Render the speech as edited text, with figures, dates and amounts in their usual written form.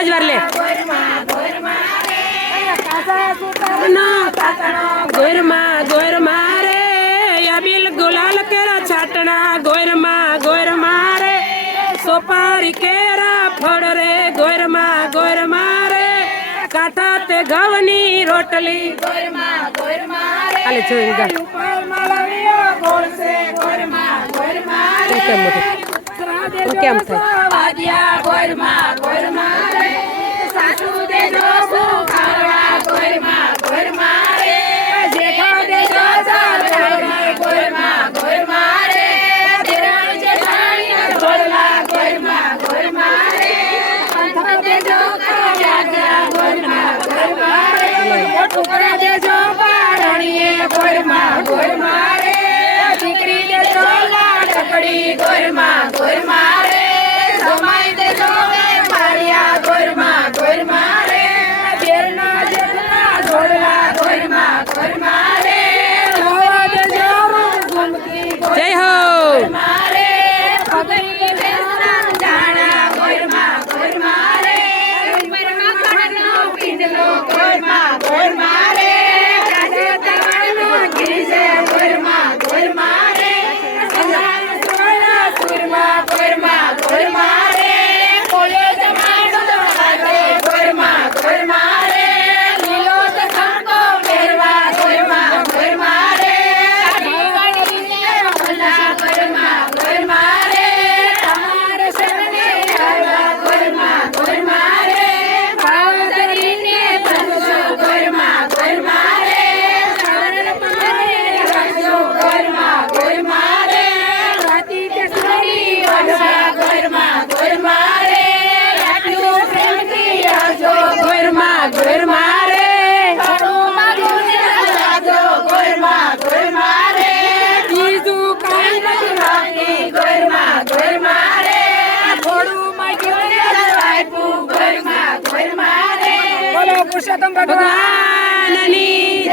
જ વાર લે ગોરમાં રે અબીલ ગુલાલ કેરા છાટણા ગોરમાં રે સોપારી કેરા ફળ રે ગોરમાં રે કાઠા તે ઘઉંની રોટલી હાલે જોઈ ગા કેમ થાય જય હો પુરુષોત્તમ ભગવાનની